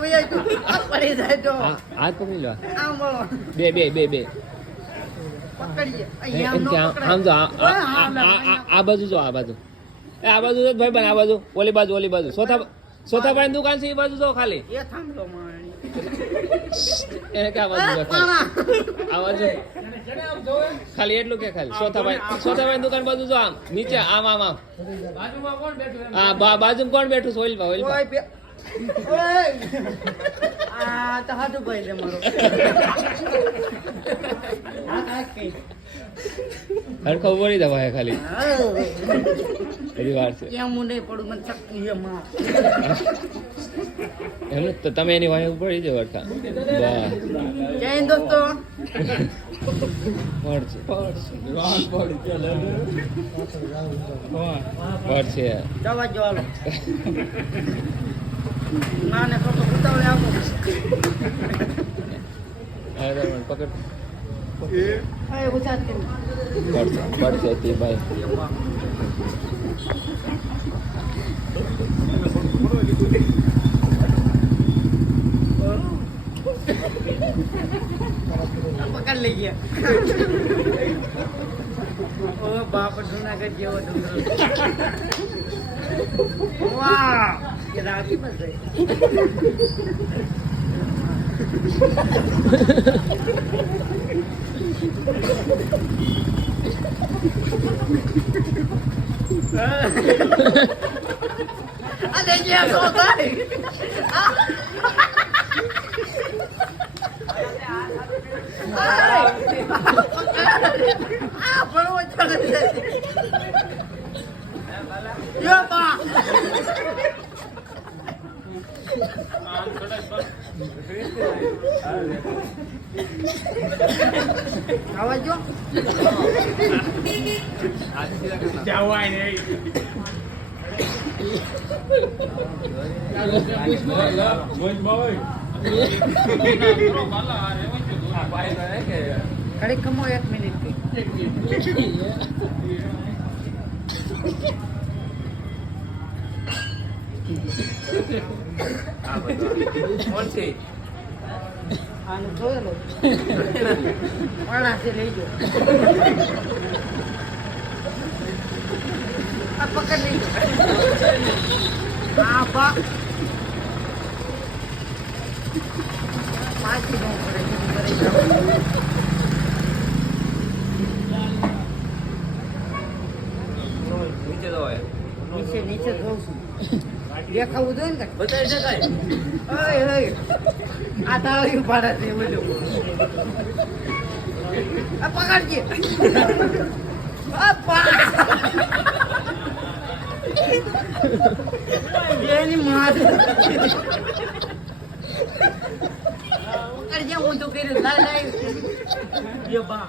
વયા ગયો પડી જાય તો હાથ પકડી લો આમ બોલો બે પકડીએ આમ જો આ બાજુ જો આ બાજુ આ બાજુ તો ભાઈ બન આ બાજુ ઓલી બાજુ ચોથા ભાઈ દુકાન છે એ બાજુ જો ખાલી એ થાંભલો માણી એને ક્યાં બાજુ આ બાજુ ખાલી એટલું કે ખાલી ચોથા ભાઈ દુકાન બાજુ જો આમ નીચે આમ બાજુમાં કોણ બેઠું હા બાજુમાં કોણ બેઠું છે ઓઇલ આ તો હાડું ભાઈ લે મારો હરખો બોલી દવા હે ખાલી એની વાર છે કેમ હું નહીં પડું મને શક્તિ છે માં એમ તો તમે એની વાય પડી જાવ હરખા જય હિન્દ દોસ્તો પડશે જવા જો હાલો ના ને તો ઉતાવળે આવો પકડ એ ઉતાર કે પડશે તે ભાઈ પકડ લઈ ગયા ઓ બાપ જુનાગઢ જેવો ડુંગર વાહ કે રાજી બસ અરે જે તો થાય આ ભણવો ચડે છે યો બા આવા જો જવાય નહીં કડી કમો 1 મિનિટ કોણ છે આનું જોયેલો પાણા છે લઈ ગયો આ પકડ લઈ ગયો આ બા પાછી બહુ પડે નીચે તો હોય નીચે જોઉં છું દેખાવું જોઈએ ને બતાવી શકાય ઓય આ તારી પાડા છે બોલો આ પકડજે એની મારે પકડજે હું તો કર્યું લાય બા